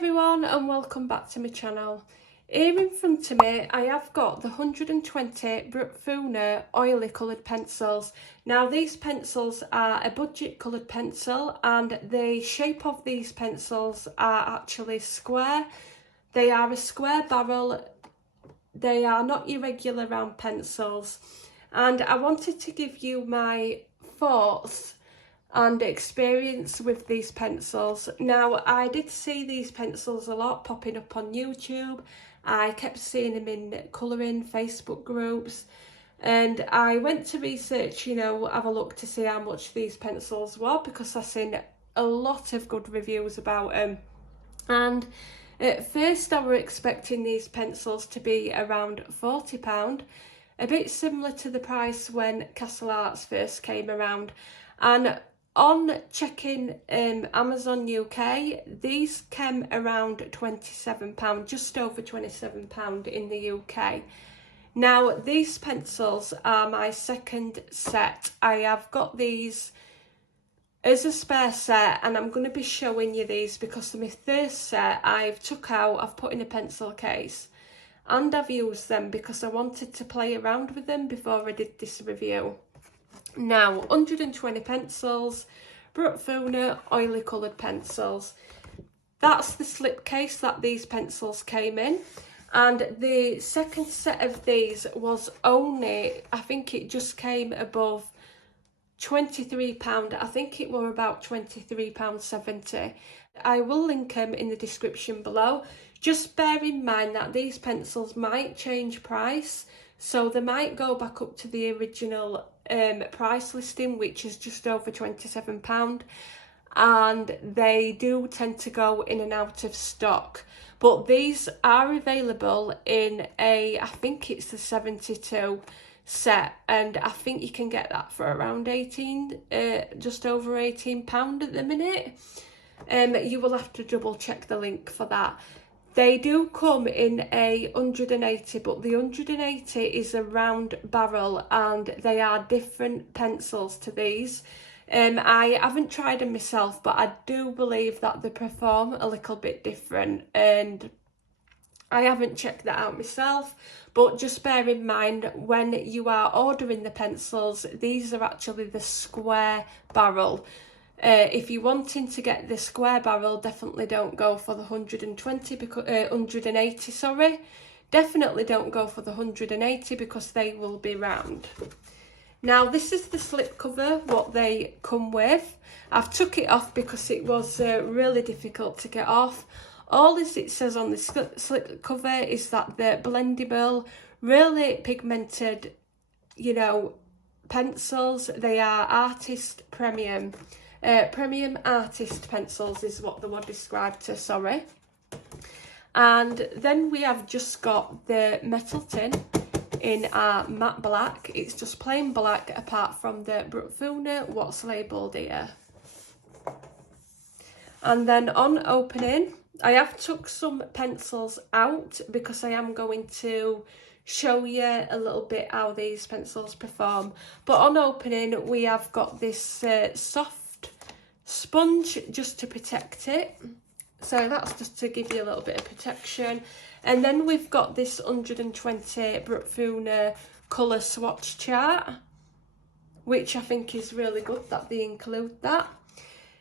everyone and welcome back to my channel. Here in front of me I have got the 120 Brutfuner oily coloured pencils. Now these pencils are a budget coloured pencil and the shape of these pencils are actually square. They are a square barrel, they are not your regular round pencils, and I wanted to give you my thoughts and experience with these pencils. Now I did see these pencils a lot popping up on YouTube. I kept seeing them in colouring Facebook groups and I went to research, have a look to see how much these pencils were, because I've seen a lot of good reviews about them. And at first I were expecting these pencils to be around £40, a bit similar to the price when Castle Arts first came around. And on checking Amazon UK, these came around £27, just over £27 in the UK. Now these pencils are my second set. I have got these as a spare set and I'm going to be showing you these because my first set I've took out, I've put in a pencil case and I've used them because I wanted to play around with them before I did this review. Now 120 pencils, Brutfuner oily coloured pencils. That's the slipcase that these pencils came in, and the second set of these was only, I think it just came above £23. I think it were about £23.70. I will link them in the description below. Just bear in mind that these pencils might change price, so they might go back up to the original price listing, which is just over £27, and they do tend to go in and out of stock. But these are available in I think it's the 72 set, and I think you can get that for around just over £18 at the minute. You will have to double check the link for that. They do come in a 180, but the 180 is a round barrel and they are different pencils to these. I haven't tried them myself, but I do believe that they perform a little bit different, and I haven't checked that out myself, but just bear in mind when you are ordering the pencils, these are actually the square barrel. If you're wanting to get the square barrel, definitely don't go for the 180, sorry. Definitely don't go for the 180 because they will be round. Now this is the slip cover, what they come with. I've took it off because it was really difficult to get off. All this it says on the slip cover is that they're blendable, really pigmented, pencils. They are artist premium. Premium artist pencils is what they were described to, sorry. And then we have just got the metal tin in our matte black. It's just plain black apart from the Brutfuner what's labelled here. And then on opening, I have took some pencils out because I am going to show you a little bit how these pencils perform. But on opening, we have got this soft sponge just to protect it, so that's just to give you a little bit of protection. And then we've got this 120 Brutfuner colour swatch chart, which I think is really good that they include that.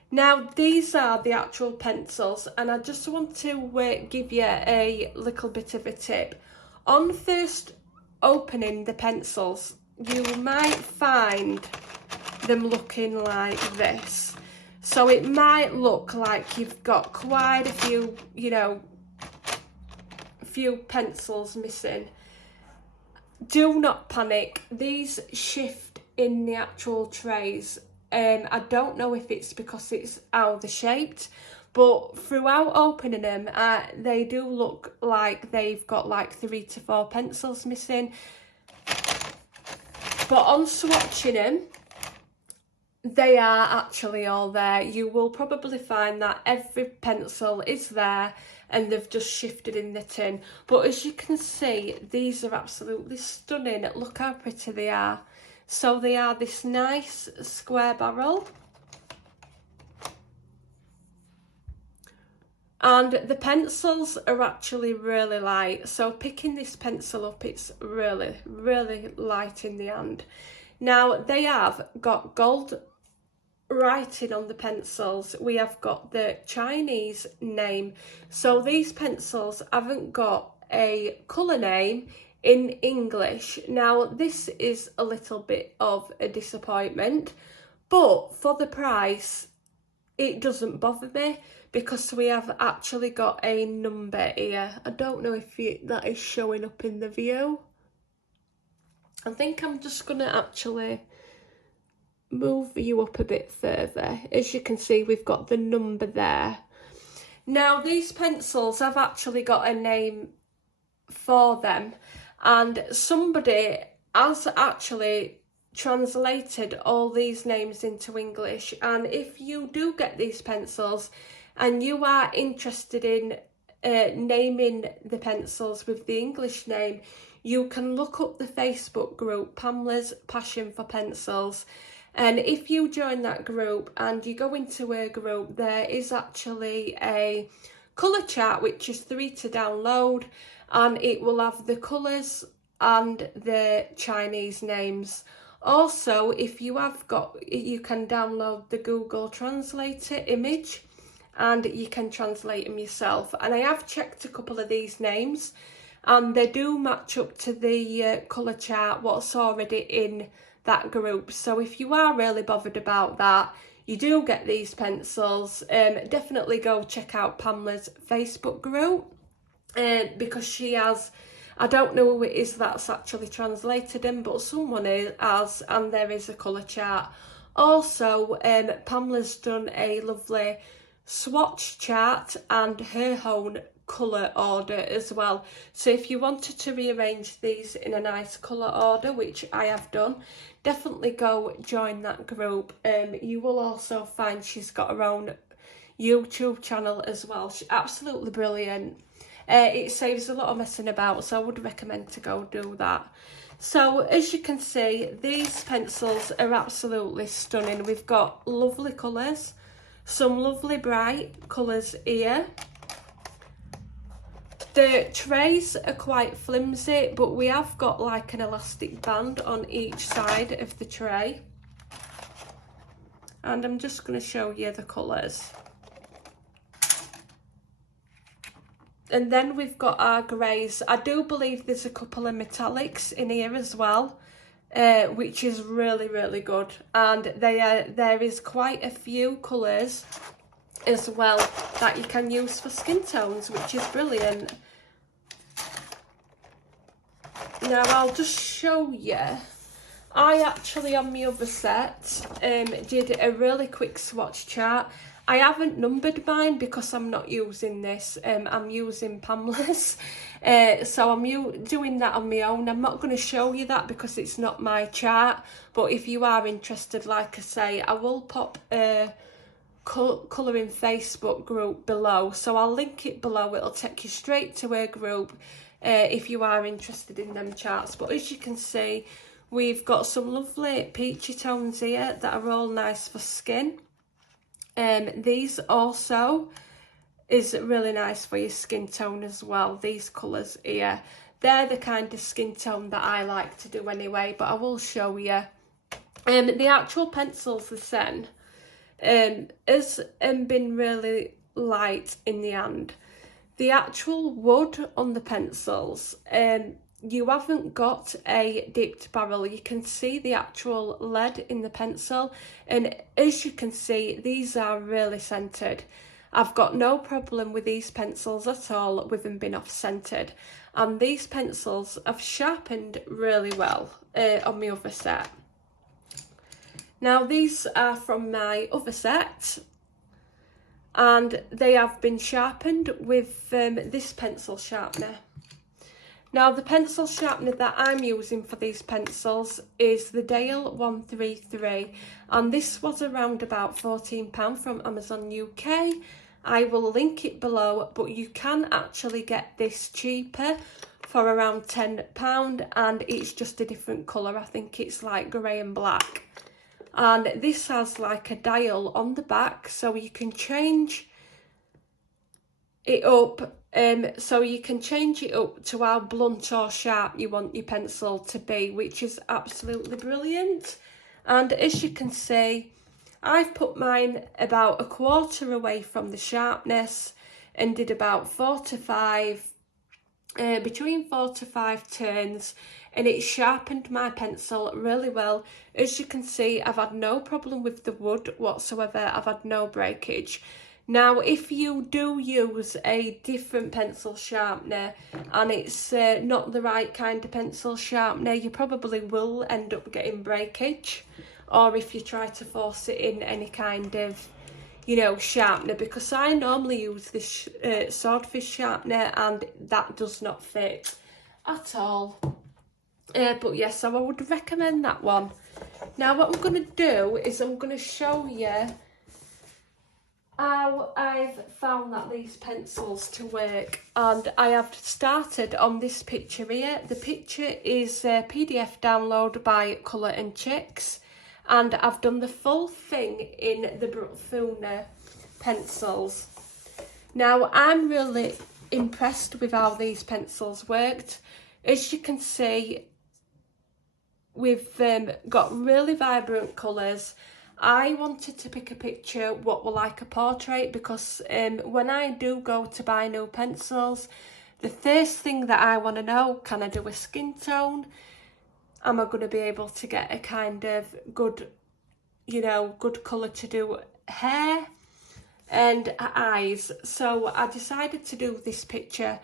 Now these are the actual pencils, and I just want to give you a little bit of a tip. On first opening the pencils, you might find them looking like this. So it might look like you've got quite a few, few pencils missing. Do not panic. These shift in the actual trays. I don't know if it's because it's how they're shaped, but throughout opening them, they do look like they've got like 3 to 4 pencils missing. But on swatching them, they are actually all there. You will probably find that every pencil is there and they've just shifted in the tin. But as you can see, these are absolutely stunning. Look how pretty they are. So they are this nice square barrel. And the pencils are actually really light, so picking this pencil up, it's really, really light in the hand. Now, they have got gold writing on the pencils. We have got the Chinese name, so these pencils haven't got a colour name in English. Now, this is a little bit of a disappointment, but for the price, it doesn't bother me, because we have actually got a number here. I don't know if that is showing up in the view. I think I'm just going to actually move you up a bit further. As you can see, we've got the number there. Now, these pencils, I've actually got a name for them, and somebody has actually translated all these names into English. And if you do get these pencils and you are interested in naming the pencils with the English name, you can look up the Facebook group Pamela's Passion for Pencils, and if you join that group and you go into a group, there is actually a colour chart which is free to download, and it will have the colours and the Chinese names. Also, if you have got, you can download the Google Translator image and you can translate them yourself. And I have checked a couple of these names and they do match up to the colour chart what's already in that group. So if you are really bothered about that, you do get these pencils, definitely go check out Pamela's Facebook group, because she has, I don't know who it is that's actually translated them, but someone has, and there is a colour chart. Also, Pamela's done a lovely swatch chart and her own colour order as well. So if you wanted to rearrange these in a nice colour order, which I have done, definitely go join that group. You will also find she's got her own YouTube channel as well. She's absolutely brilliant. It saves a lot of messing about, so I would recommend to go do that. So as you can see, these pencils are absolutely stunning. We've got lovely colours, some lovely bright colours here. The trays are quite flimsy, but we have got like an elastic band on each side of the tray. And I'm just going to show you the colours. And then we've got our greys. I do believe there's a couple of metallics in here as well, which is really, really good. And there is quite a few colours as well that you can use for skin tones, which is brilliant. Now I'll just show you. I actually, on my other set, did a really quick swatch chart. I haven't numbered mine because I'm not using this. I'm using Pamela's, so I'm doing that on my own. I'm not going to show you that because it's not my chart, but if you are interested, like I say, I will pop a colouring Facebook group below, so I'll link it below. It'll take you straight to a group if you are interested in them charts. But as you can see, we've got some lovely peachy tones here that are all nice for skin. These also is really nice for your skin tone as well. These colours here, they're the kind of skin tone that I like to do anyway, but I will show you. The actual pencils they're sent has been really light in the hand. The actual wood on the pencils, you haven't got a dipped barrel. You can see the actual lead in the pencil, and as you can see, these are really scented. I've got no problem with these pencils at all with them being off scented, and these pencils have sharpened really well on my other set. Now these are from my other set, and they have been sharpened with this pencil sharpener. Now the pencil sharpener that I'm using for these pencils is the Dale 133, and this was around about £14 from Amazon UK. I will link it below, but you can actually get this cheaper for around £10, and it's just a different colour. I think it's like grey and black. And this has like a dial on the back, so you can change it up so you can change it up to how blunt or sharp you want your pencil to be, which is absolutely brilliant. And as you can see, I've put mine about a quarter away from the sharpness and did about 4 to 5, between 4 to 5 turns, and it sharpened my pencil really well. As you can see, I've had no problem with the wood whatsoever. I've had no breakage. Now, if you do use a different pencil sharpener and it's not the right kind of pencil sharpener, you probably will end up getting breakage. Or if you try to force it in any kind of, you know, sharpener, because I normally use this swordfish sharpener and that does not fit at all. But yes, so I would recommend that one. Now what I'm going to do is I'm going to show you how I've found that these pencils to work, and I have started on this picture here. The picture is a PDF download by Colour and Chicks, and I've done the full thing in the Brutfuner pencils. Now I'm really impressed with how these pencils worked. As you can see, we've got really vibrant colours. I wanted to pick a picture what were like a portrait, because when I do go to buy new pencils, the first thing that I want to know, can I do a skin tone? Am I going to be able to get a kind of good, you know, good colour to do hair and eyes? So I decided to do this picture,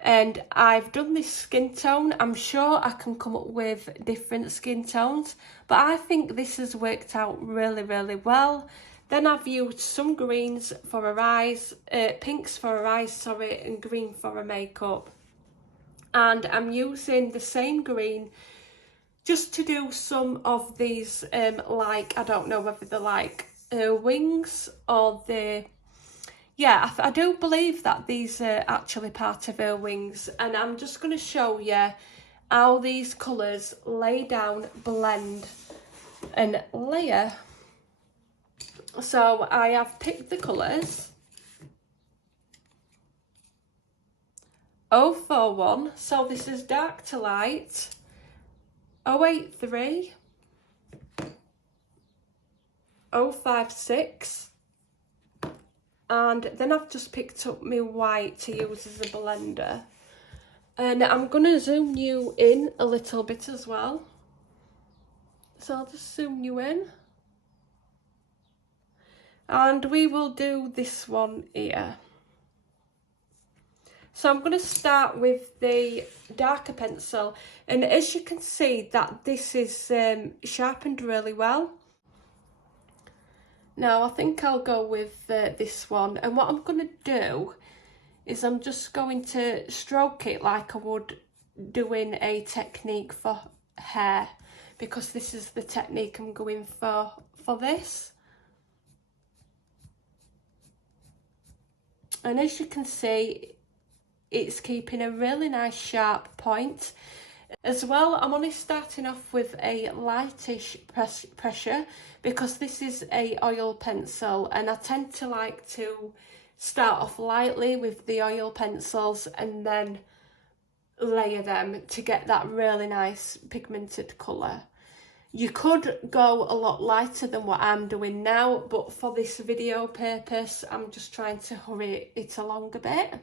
and I've done this skin tone. I'm sure I can come up with different skin tones, but I think this has worked out really, really well. Then I've used some greens for her eyes, pinks for her eyes, sorry, and green for her makeup. And I'm using the same green just to do some of these, like, I don't know whether they're like wings or the, yeah, I do believe that these are actually part of her wings. And I'm just going to show you how these colours lay down, blend and layer. So I have picked the colours 041, so this is dark to light, 083, 056, and then I've just picked up my white to use as a blender. And I'm going to zoom you in a little bit as well. So I'll just zoom you in. And we will do this one here. So I'm going to start with the darker pencil. And as you can see, that this is sharpened really well. Now I think I'll go with this one, and what I'm going to do is I'm just going to stroke it like I would doing a technique for hair, because this is the technique I'm going for this. And as you can see, it's keeping a really nice sharp point. As well, I'm only starting off with a lightish pressure, because this is a oil pencil, and I tend to like to start off lightly with the oil pencils and then layer them to get that really nice pigmented colour. You could go a lot lighter than what I'm doing now, but for this video purpose, I'm just trying to hurry it along a bit.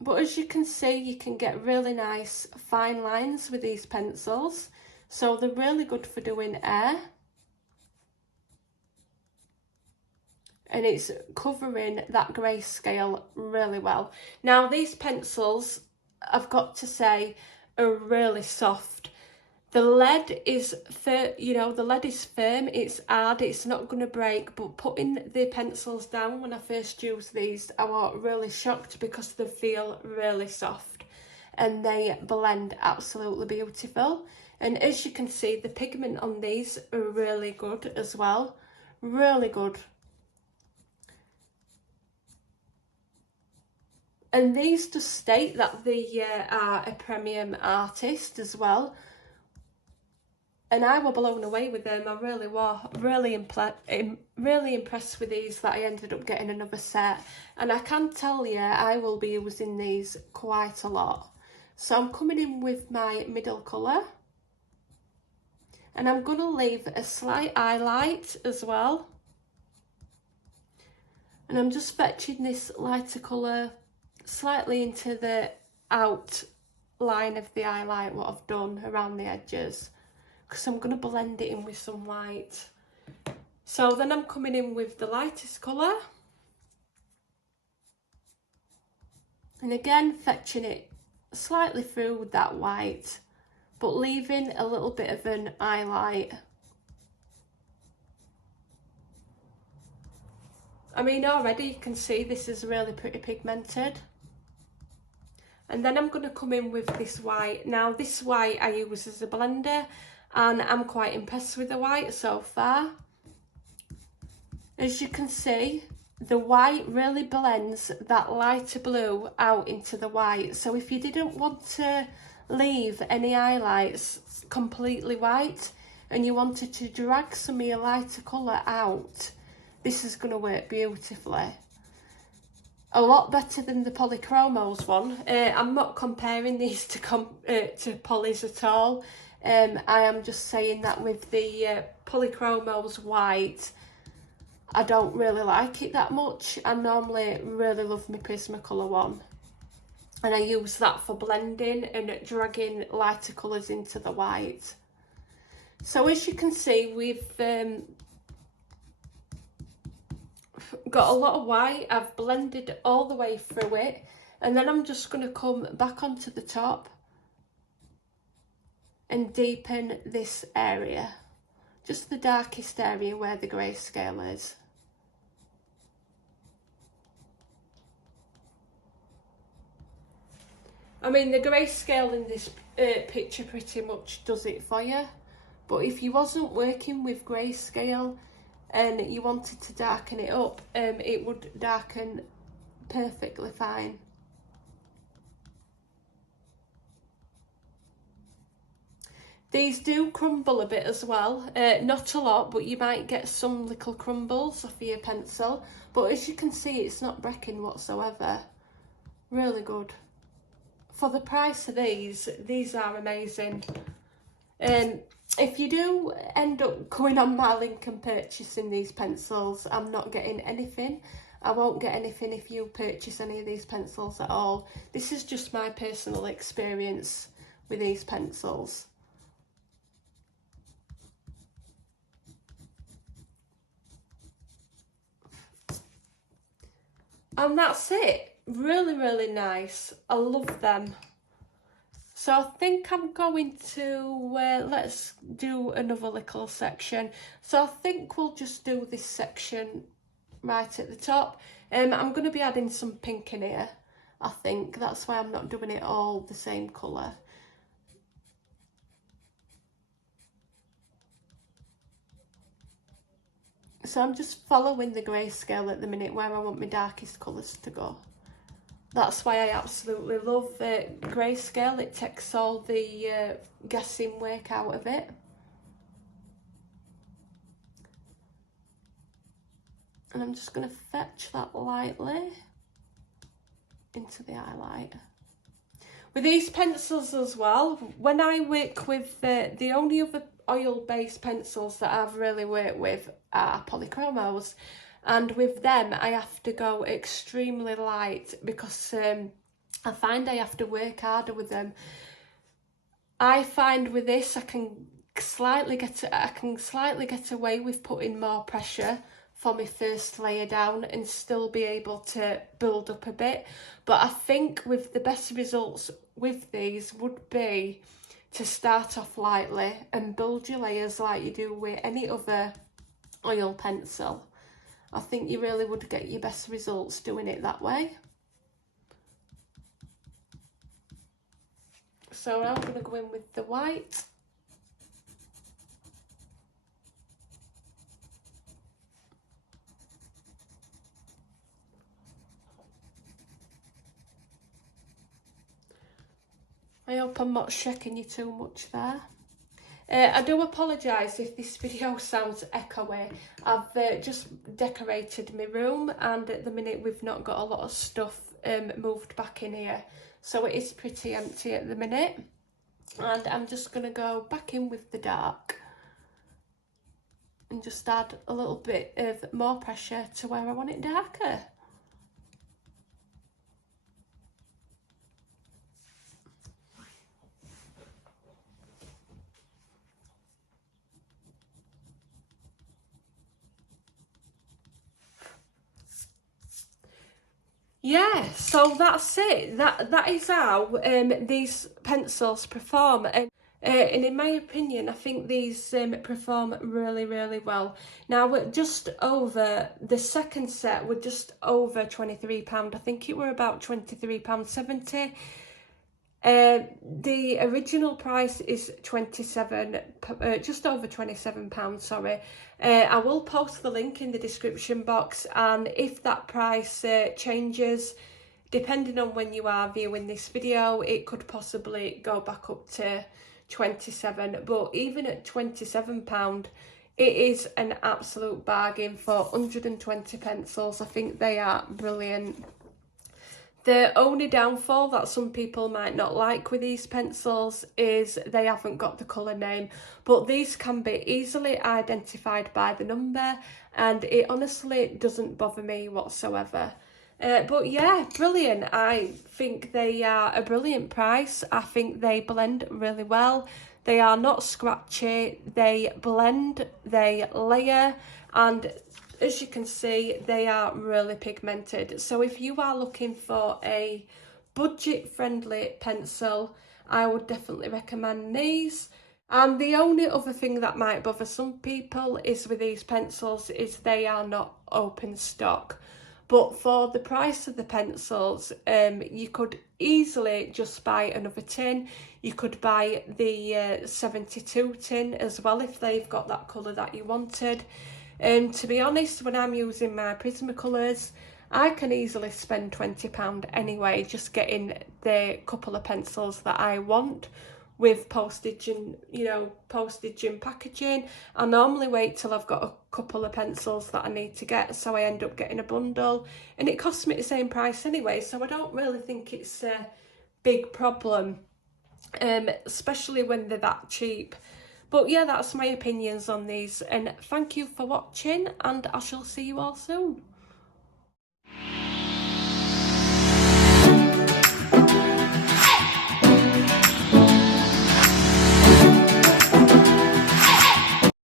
But as you can see, you can get really nice fine lines with these pencils. So they're really good for doing hair. And it's covering that grayscale really well. Now these pencils, I've got to say, are really soft. The lead is the lead is firm, it's hard, it's not going to break, but putting the pencils down when I first used these, I was really shocked because they feel really soft and they blend absolutely beautiful. And as you can see, the pigment on these are really good as well, really good. And these just state that they are a premium artist as well. and I were blown away with them. I really were, really impressed with these, that I ended up getting another set. And I can tell you, I will be using these quite a lot. So I'm coming in with my middle colour, and I'm going to leave a slight highlight as well. And I'm just fetching this lighter colour slightly into the outline of the highlight, what I've done around the edges, because I'm going to blend it in with some white. So then I'm coming in with the lightest colour, and again fetching it slightly through with that white, but leaving a little bit of an highlight. I mean, already you can see this is really pretty pigmented. And then I'm going to come in with this white. Now this white I use as a blender, and I'm quite impressed with the white so far. As you can see, the white really blends that lighter blue out into the white. So if you didn't want to leave any highlights completely white, and you wanted to drag some of your lighter colour out, this is going to work beautifully. A lot better than the Polychromos one. I'm not comparing these to polys at all. I am just saying that with the Polychromos white, I don't really like it that much. I normally really love my Prismacolor one, and I use that for blending and dragging lighter colours into the white. So as you can see, we've got a lot of white. I've blended all the way through it, and then I'm just going to come back onto the top and deepen this area, just the darkest area where the grayscale is. I mean, the grayscale in this picture pretty much does it for you, but if you wasn't working with grayscale and you wanted to darken it up, it would darken perfectly fine. These do crumble a bit as well, not a lot, but you might get some little crumbles off of your pencil, but as you can see, it's not breaking whatsoever. Really good. For the price of these are amazing. If you do end up going on my link and purchasing these pencils, I'm not getting anything. I won't get anything if you purchase any of these pencils at all. This is just my personal experience with these pencils. And that's it. Really, really nice. I love them. So I think I'm going to, let's do another little section. So I think we'll just do this section right at the top. I'm going to be adding some pink in here, I think. That's why I'm not doing it all the same colour. So I'm just following the grayscale at the minute where I want my darkest colours to go. That's why I absolutely love grayscale. It takes all the guessing work out of it. And I'm just going to fetch that lightly into the highlight. With these pencils as well, when I work with the only other oil-based pencils that I've really worked with are Polychromos. And with them, I have to go extremely light because I find I have to work harder with them. I find with this, I can slightly get away with putting more pressure for my first layer down and still be able to build up a bit. But I think with the best results with these would be to start off lightly and build your layers like you do with any other oil pencil. I think you really would get your best results doing it that way. So now I'm going to go in with the white. I hope I'm not shaking you too much there. I do apologise if this video sounds echoey. I've just decorated my room, and at the minute we've not got a lot of stuff moved back in here, so it is pretty empty at the minute. And I'm just going to go back in with the dark and just add a little bit of more pressure to where I want it darker. Yeah, so that's it. That is how these pencils perform. And in my opinion, I think these perform really, really well. Now, we're just over, the second set were just over £23. I think it were about £23.70. The original price is just over £27, sorry. I will post the link in the description box, and if that price changes, depending on when you are viewing this video, it could possibly go back up to 27. But even at £27, it is an absolute bargain for 120 pencils. I think they are brilliant. The only downfall that some people might not like with these pencils is they haven't got the colour name, but these can be easily identified by the number, and it honestly doesn't bother me whatsoever. But yeah, brilliant. I think they are a brilliant price. I think they blend really well. They are not scratchy, they blend, they layer, and as you can see, they are really pigmented. So if you are looking for a budget-friendly pencil, I would definitely recommend these. And the only other thing that might bother some people is with these pencils is they are not open stock. But for the price of the pencils, you could easily just buy another tin. You could buy the 72 tin as well if they've got that colour that you wanted. And to be honest, when I'm using my Prismacolors, I can easily spend £20 anyway, just getting the couple of pencils that I want with postage and, postage and packaging. I normally wait till I've got a couple of pencils that I need to get, so I end up getting a bundle, and it costs me the same price anyway, so I don't really think it's a big problem, especially when they're that cheap. But yeah, that's my opinions on these, and thank you for watching, and I shall see you all soon.